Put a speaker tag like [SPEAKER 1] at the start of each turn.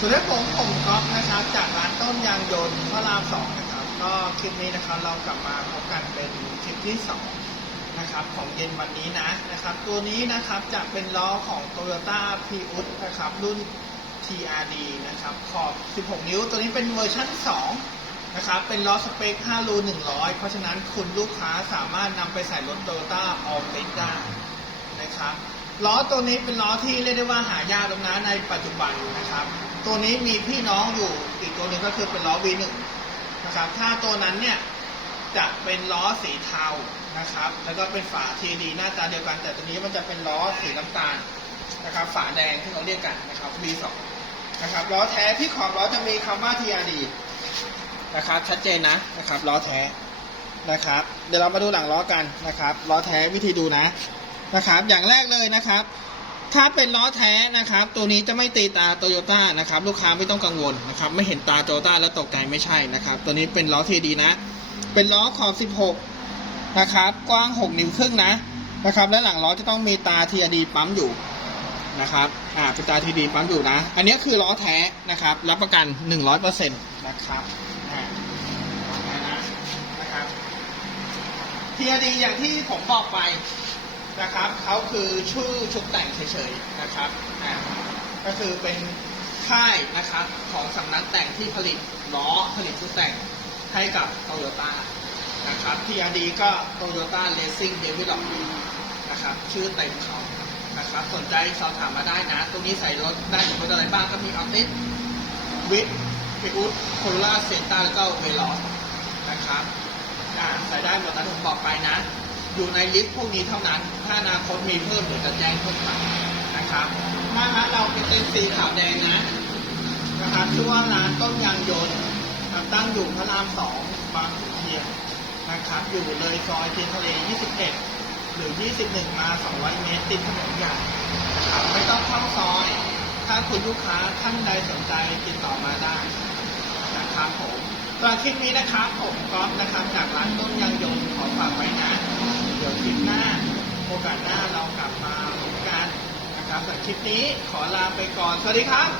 [SPEAKER 1] สวัสดีครับผมผมก๊อฟนะครับจากร้านต้นยางยนต์พระรามสองนะครับก็คลิปนี้นะครับเรากลับมาพบกันเป็นคลิปที่สองนะครับของเย็นวันนี้นะนะครับ ตัวนี้นะครับจะเป็นล้อของ Toyota p r i u s นะครับรุ่น TRD นะครับขอบ 16 นิ้ว ตัวนี้เป็นเวอร์ชัน2 นะครับ เป็นล้อสเปค 5 รู 100 เพราะฉะนั้นคุณลูกค้าสามารถนำไปใส่รถ Toyota All t e c ได้นะครับ ล้อตัวนี้เป็นล้อที่เรียกได้ว่าหายากแล้นในปัจจุบันนะครับ ตัวนี้มีพี่น้องอยู่อีกตัวหนึ่งก็คือเป็นล้อ V1 นะครับ ถ้าตัวนั้นเนี่ยจะเป็นล้อสีเทานะครับ แล้วก็เป็นฝา TD หน้าตาเดียวกัน แต่ตัวนี้มันจะเป็นล้อสีน้ำตาลนะครับ ฝาแดงที่เราเรียกกันนะครับ V2 นะครับล้อแท้ที่ขอบล้อจะมีคำว่า TRD นะครับชัดเจนนะนะครับล้อแท้นะครับ เดี๋ยวเรามาดูหลังล้อกันนะครับล้อแท้วิธีดูนะ นะครับ อย่างแรกเลยนะครับ ถ้าเป็นล้อแท้นะครับ ตัวนี้จะไม่ตีตาโตโยต้านะครับ ลูกค้าไม่ต้องกังวลนะครับ ไม่เห็นตาโตโยต้าแล้วตกใจไม่ใช่นะครับ ตัวนี้เป็นล้อทีดีนะ เป็นล้อขอบ 16 นะครับ กว้าง 6 นิ้วครึ่งนะนะครับ และหลังล้อจะต้องมีตาทีดีปั๊มอยู่นะครับ อ่า เป็นตาทีดีปั๊มอยู่นะ อันนี้คือล้อแท้นะครับ รับประกัน 100%นะครับอ่าล้อแท้นะนะครับทีดีอย่างที่ผมบอกไป นะครับเขาคือชื่อชุดแต่งเฉยๆนะครับอ่าก็คือเป็นค่ายนะครับของสำนักแต่งที่ผลิตล้อผลิตชุดแต่งให้กับโตโยต้านะครับ TRD ก็ Toyota Racing Development นะครับชื่อเต็มเขานะครับสนใจสอบถามมาได้นะ ตรงนี้ใส่รถได้ถึงรถอะไรบ้างก็มีออติสวิทพิอุสโคโรล่าเซนต้าแล้วก็เวลอสนะครับอ่าใส่ได้หมดนะผมบอกไปนะ อยู่ในลิสต์พวกนี้เท่านั้น ถ้าอนาคตมีเพิ่มเดี๋ยวจะแจ้งเพิ่มไปนะครับมาร้านเราเป็นเต็นท์สีขาวแดงนะนะครับชื่อว่าร้านต้นยางยนต์ตั้งอยู่พระรามสองบางขุนเทียนนะครับ อยู่เลยซอยเทียนทะเล 21 หรือ 21 มา 200 เมตร ติดถนนใหญ่ครับไม่ต้องเข้าซอย ถ้าคุณลูกค้าท่านใดสนใจติดต่อมาได้นะครับผมตอนคลิปนี้นะครับผมก๊อฟนะครับจากร้านต้นยางยนต์ขอฝากไว้นะ ดี๋ยวคลิปหน้า โอกาสหน้าเรากลับมาพบกันนะครับแต่คลิปนี้ขอลาไปก่อน สวัสดีครับ